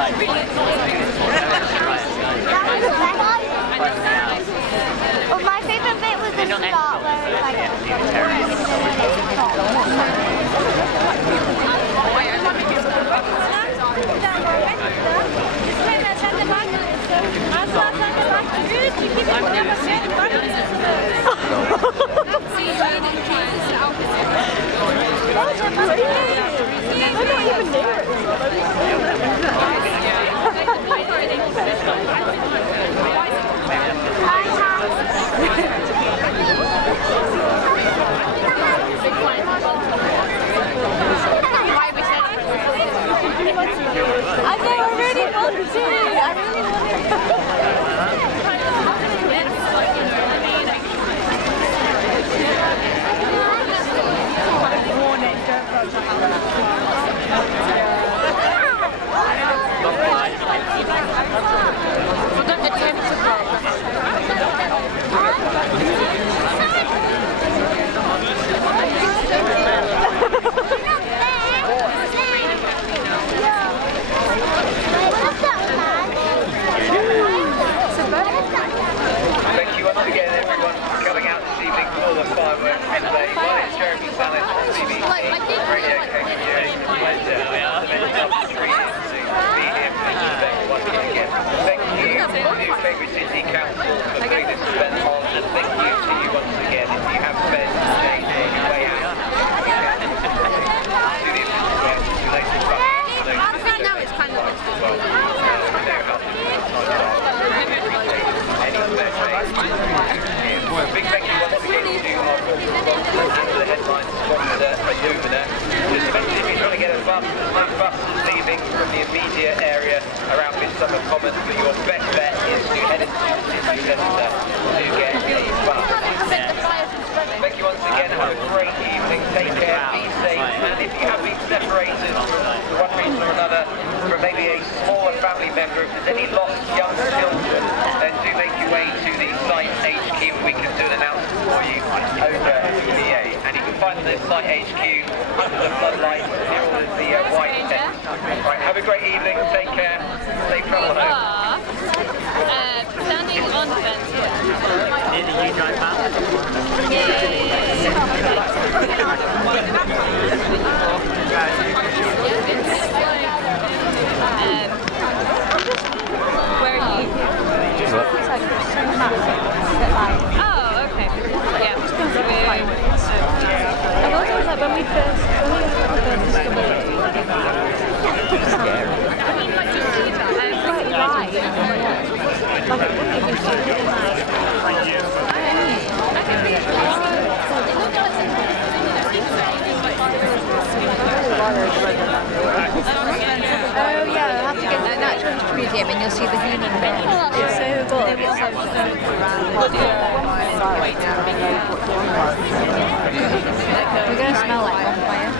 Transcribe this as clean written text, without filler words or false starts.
Well, my favourite bit was the start where it's like... I know, I really want to. I really want Thank you once again, everyone, for coming out this evening for the fireworks display. My name's Jeremy Sallis from BBC Radio Camcorders. It's a pleasure to be here once again. Thank you to Cambridge City Council for putting this event on, and thank you to you once again if you have spent a day on your way out. now it's kind of big thank you once again to our corporate sponsors and the headline sponsor, Illumina. Just especially if you're trying to get a bus, there's no buses leaving from the immediate area around Midsummer Common, but your best bet is to head into the city centre to get a bus. Thank you once again, have a great evening, take care, be safe, and if you have been separated for one reason or another from maybe a smaller family member, if there's any lost young children, then do make your way to the site HQ and we can do an announcement for you over PA. And you can find the site HQ under the floodlights near all of the white tents. Right, have a great evening, take care, safe travel home. Standing on the fence here. Near the U-drive van? Where are you? Oh, okay. Yeah. I thought it was like when we first discovered it. I mean, like, you see that. Right. Like, it wouldn't even see it. Oh yeah, I'll have to get that natural medium and you'll see the human bit. It's so good. We're going to smell like bonfire.